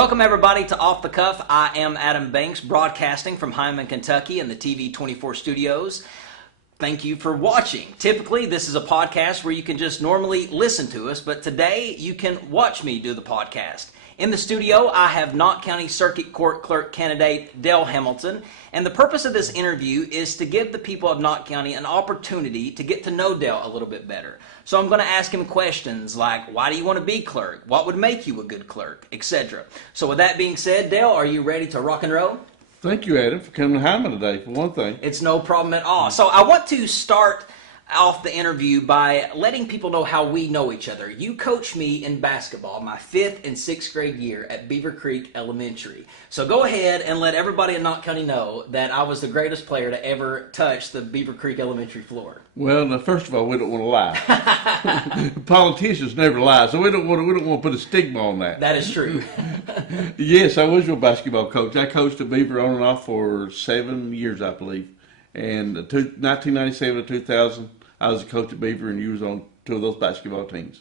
Welcome everybody to Off the Cuff. I am Adam Banks, broadcasting from Hyman, Kentucky in the TV24 studios. Thank you for watching. Typically, this is a podcast where you can just normally listen to us, but today you can watch me do the podcast. In the studio, I have Knott County Circuit Court Clerk candidate Dale Hamilton, and the purpose of this interview is to give the people of Knott County an opportunity to get to know Dale a little bit better. So I'm going to ask him questions like, why do you want to be clerk? What would make you a good clerk? Etc. So with that being said, Dale, are you ready to rock and roll? Thank you, Adam, for coming to Hyman today, for one thing. It's no problem at all. So I want to start off the interview by letting people know how we know each other. You coached me in basketball my 5th and 6th grade year at Beaver Creek Elementary. So go ahead and let everybody in Knott County know that I was the greatest player to ever touch the Beaver Creek Elementary floor. Well, now, first of all, we don't want to lie. Politicians never lie, so we don't want to put a stigma on that. That is true. Yes, I was your basketball coach. I coached at Beaver on and off for 7 years, I believe. And 1997 to 2000, I was a coach at Beaver, and you was on 2 of those basketball teams.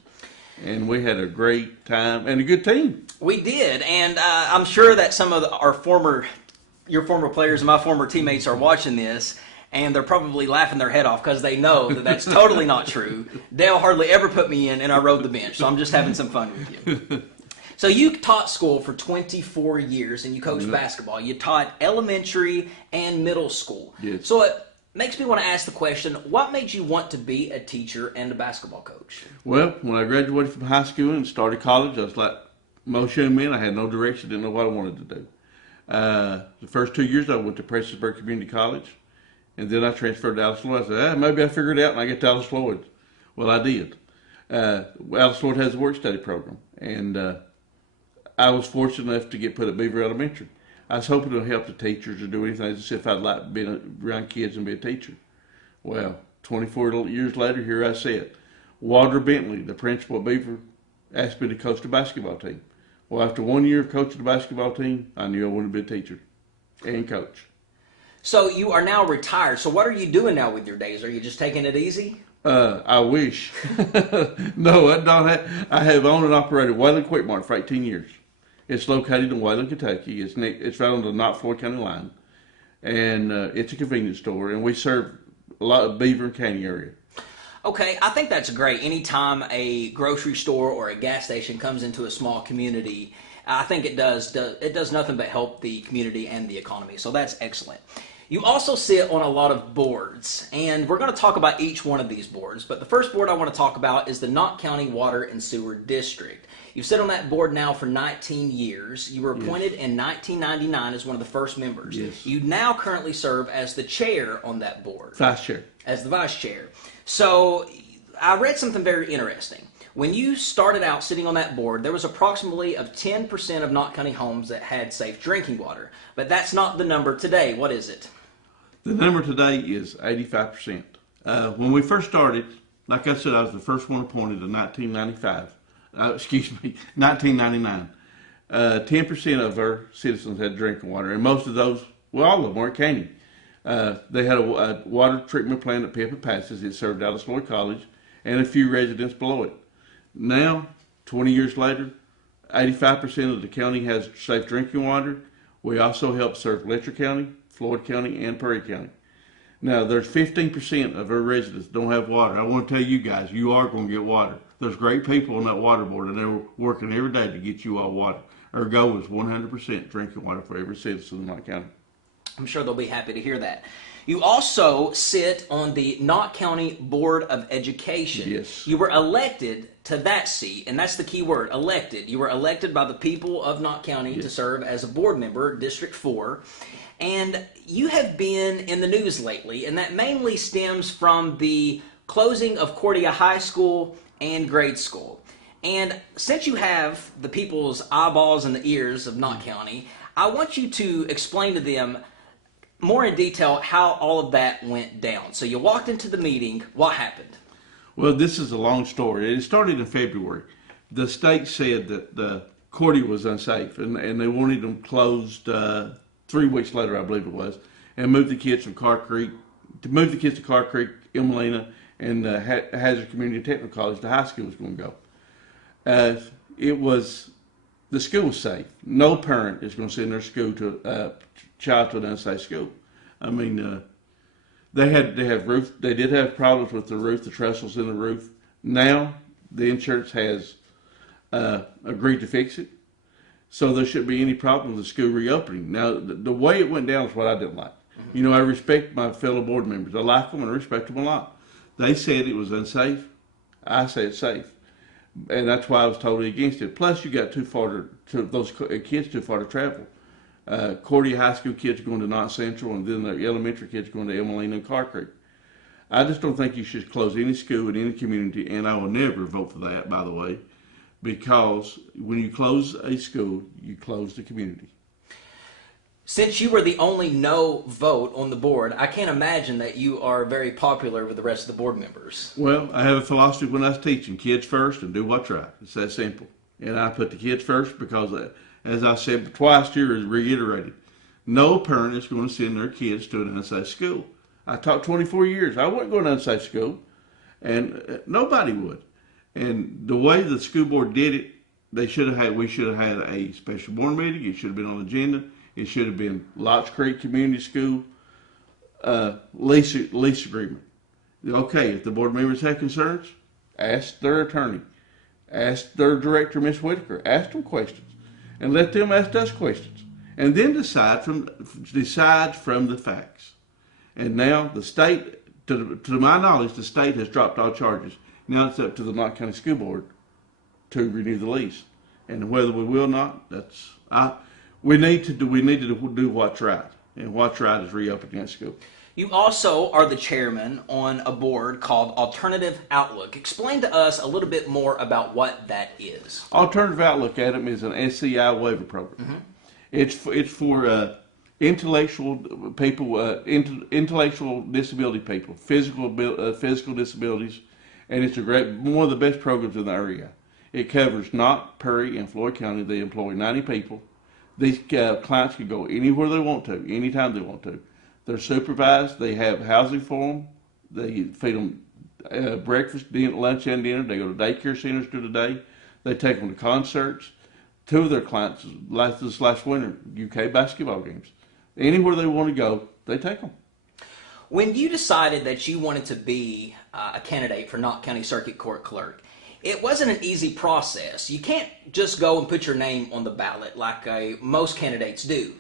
And we had a great time and a good team. We did, and I'm sure that some of your former players and my former teammates are watching this, and they're probably laughing their head off because they know that that's totally not true. Dale hardly ever put me in, and I rode the bench, so I'm just having some fun with you. So you taught school for 24 years, and you coached basketball. You taught elementary and middle school. Yes. So it makes me want to ask the question, what made you want to be a teacher and a basketball coach? Well, when I graduated from high school and started college, I was like most young men. I had no direction, didn't know what I wanted to do. The first 2 years I went to Prestonsburg Community College, and then I transferred to Alice Floyd. I said, maybe I figure it out and I get to Alice Floyd. Well, I did. Alice Floyd has a work study program, and I was fortunate enough to get put at Beaver Elementary. I was hoping to help the teachers or do anything as if I'd like being around kids and be a teacher. Well, 24 years later, here I sit. Walter Bentley, the principal at Beaver, asked me to coach the basketball team. Well, after 1 year of coaching the basketball team, I knew I wanted to be a teacher and coach. So you are now retired. So what are you doing now with your days? Are you just taking it easy? I wish. No, I don't have. I have owned and operated Wayland Quick Mart for 18 years. It's located in Wayland, Kentucky. It's right on the Knott-Floyd County line, and it's a convenience store, and we serve a lot of Beaver and County area. Okay, I think that's great. Anytime a grocery store or a gas station comes into a small community, I think it does nothing but help the community and the economy. So that's excellent. You also sit on a lot of boards, and we're going to talk about each one of these boards. But the first board I want to talk about is the Knott County Water and Sewer District. You've sit on that board now for 19 years. You were appointed in 1999 as one of the first members. Yes. You now currently serve as the chair on that board. Vice chair. As the vice chair. So I read something very interesting. When you started out sitting on that board, there was approximately of 10% of Knott County homes that had safe drinking water. But that's not the number today. What is it? The number today is 85%. When we first started, like I said, I was the first one appointed in 1999. 10% of our citizens had drinking water, and most of those, well, all of them weren't county. They had a water treatment plant at Pepper Passes. It served Alice Floyd College and a few residents below it. Now, 20 years later, 85% of the county has safe drinking water. We also help serve Letcher County, Floyd County, and Perry County. Now, there's 15% of our residents don't have water. I want to tell you guys, you are going to get water. There's great people on that water board, and they're working every day to get you all water. Our goal is 100% drinking water for every citizen in Knott County. I'm sure they'll be happy to hear that. You also sit on the Knott County Board of Education. Yes. You were elected to that seat, and that's the key word, elected. You were elected by the people of Knott County to serve as a board member, District 4. And you have been in the news lately, and that mainly stems from the closing of Cordia High School and grade school. And since you have the people's eyeballs and the ears of Knott County, I want you to explain to them more in detail how all of that went down. So you walked into the meeting. What happened? Well, this is a long story. It started in February. The state said that the Cordia was unsafe, and they wanted them closed 3 weeks later, I believe it was, and moved the kids from Car Creek, Emelina, and Hazard Community Technical College. The high school was going to go. It was the school's safe. No parent is going to send their school to child to an unsafe school. I mean, they did have problems with the roof, the trestles in the roof. Now the insurance has agreed to fix it, so there shouldn't be any problem with the school reopening. Now the way it went down is what I didn't like. You know, I respect my fellow board members. I like them and I respect them a lot. They said it was unsafe. I say it's safe. And that's why I was totally against it. Plus, you got those kids too far to travel. Cordia High School kids are going to Knott Central, and then the elementary kids are going to Emelina and Clerk. I just don't think you should close any school in any community, and I will never vote for that, by the way, because when you close a school, you close the community. Since you were the only no vote on the board, I can't imagine that you are very popular with the rest of the board members. Well, I have a philosophy when I was teaching, kids first and do what's right. It's that simple. And I put the kids first because, as I said twice here, is reiterated, no parent is going to send their kids to an unsafe school. I taught 24 years. I wasn't going to unsafe school, and nobody would. And the way the school board did it, we should have had a special board meeting. It should have been on the agenda. It should have been Lotts Creek Community School lease agreement. Okay, if the board members have concerns, ask their attorney, ask their director, Ms. Whitaker, ask them questions, and let them ask us questions, and then decide from the facts. And now the state, to my knowledge, the state has dropped all charges. Now it's up to the Knott County School Board to renew the lease, and whether we will or not, we need to do what's right, and what's right is reopening that school. You also are the chairman on a board called Alternative Outlook. Explain to us a little bit more about what that is. Alternative Outlook, Adam, is an SCI waiver program. Mm-hmm. It's for intellectual people, intellectual disability people, physical disabilities, and it's one of the best programs in the area. It covers Knott, Perry, and Floyd County. They employ 90 people. These clients can go anywhere they want to, anytime they want to. They're supervised. They have housing for them. They feed them breakfast, lunch, and dinner. They go to daycare centers through the day. They take them to concerts. Two of their clients, this last winter, UK basketball games. Anywhere they want to go, they take them. When you decided that you wanted to be a candidate for Knott County Circuit Court Clerk, it wasn't an easy process. You can't just go and put your name on the ballot like most candidates do.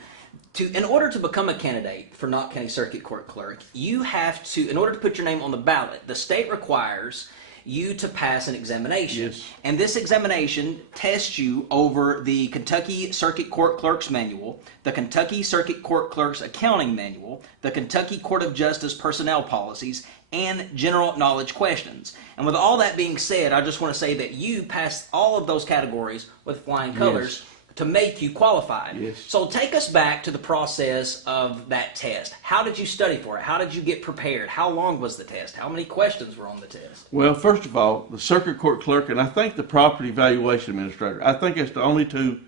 In order to become a candidate for Knott County Circuit Court Clerk, you have to, in order to put your name on the ballot, the state requires you to pass an examination. Yes. And this examination tests you over the Kentucky Circuit Court Clerk's Manual, the Kentucky Circuit Court Clerk's Accounting Manual, the Kentucky Court of Justice Personnel Policies, and general knowledge questions. And with all that being said, I just want to say that you passed all of those categories with flying colors. Yes. To make you qualified. Yes. So take us back to the process of that test. How did you study for it? How did you get prepared? How long was the test? How many questions were on the test? Well, first of all, the Circuit Court Clerk and I think the Property Valuation Administrator, I think it's the only two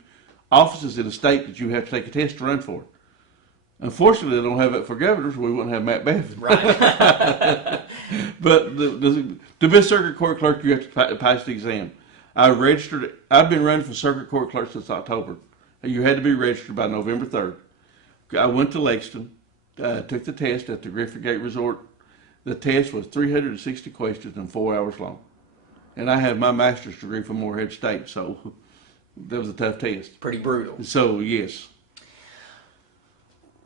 offices in the state that you have to take a test to run for. Unfortunately, they don't have it for governors. We wouldn't have Matt Bevin. Right. But to be a Circuit Court Clerk, you have to pass the exam. I've been running for Circuit Court Clerk since October. You had to be registered by November 3rd. I went to Lexington, took the test at the Griffith Gate Resort. The test was 360 questions and 4 hours long. And I have my master's degree from Morehead State, so that was a tough test. Pretty brutal. So, yes.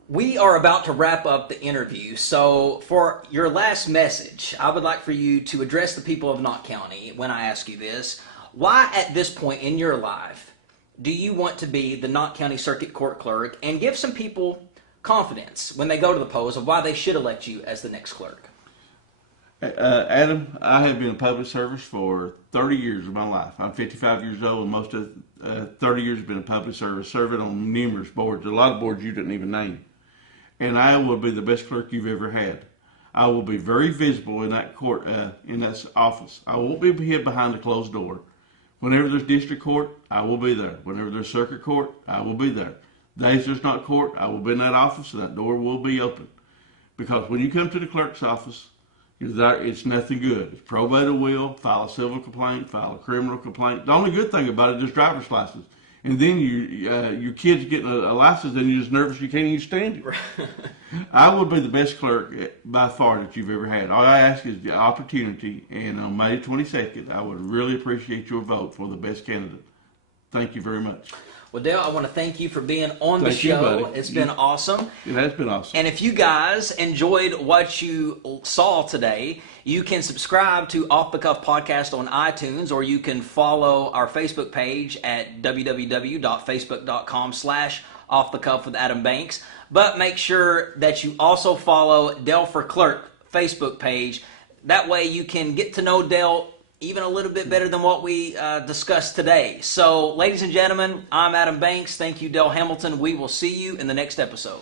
We are about to wrap up the interview, so for your last message, I would like for you to address the people of Knott County when I ask you this. Why, at this point in your life, do you want to be the Knott County Circuit Court Clerk, and give some people confidence when they go to the polls of why they should elect you as the next clerk? Adam, I have been in public service for 30 years of my life. I'm 55 years old, and most of 30 years have been in public service, serving on numerous boards, a lot of boards you didn't even name. And I will be the best clerk you've ever had. I will be very visible in that court, in that office. I won't be hid behind a closed door. Whenever there's district court, I will be there. Whenever there's circuit court, I will be there. Days there's not court, I will be in that office, and that door will be open. Because when you come to the clerk's office, you're there, it's nothing good. It's probate a will, file a civil complaint, file a criminal complaint. The only good thing about it is driver's license. and then your kid's getting a license, and you're just nervous you can't even stand it. I would be the best clerk by far that you've ever had. All I ask is the opportunity, and on May 22nd, I would really appreciate your vote for the best candidate. Thank you very much. Well, Dale, I want to thank you for being on the show. Buddy. It's been awesome. It has been awesome. And if you guys enjoyed what you saw today, you can subscribe to Off the Cuff Podcast on iTunes, or you can follow our Facebook page at www.facebook.com/Off the Cuff with Adam Banks. But make sure that you also follow Dale for Clerk Facebook page. That way you can get to know Dale even a little bit better than what we discussed today. So, ladies and gentlemen, I'm Adam Banks. Thank you, Dale Hamilton. We will see you in the next episode.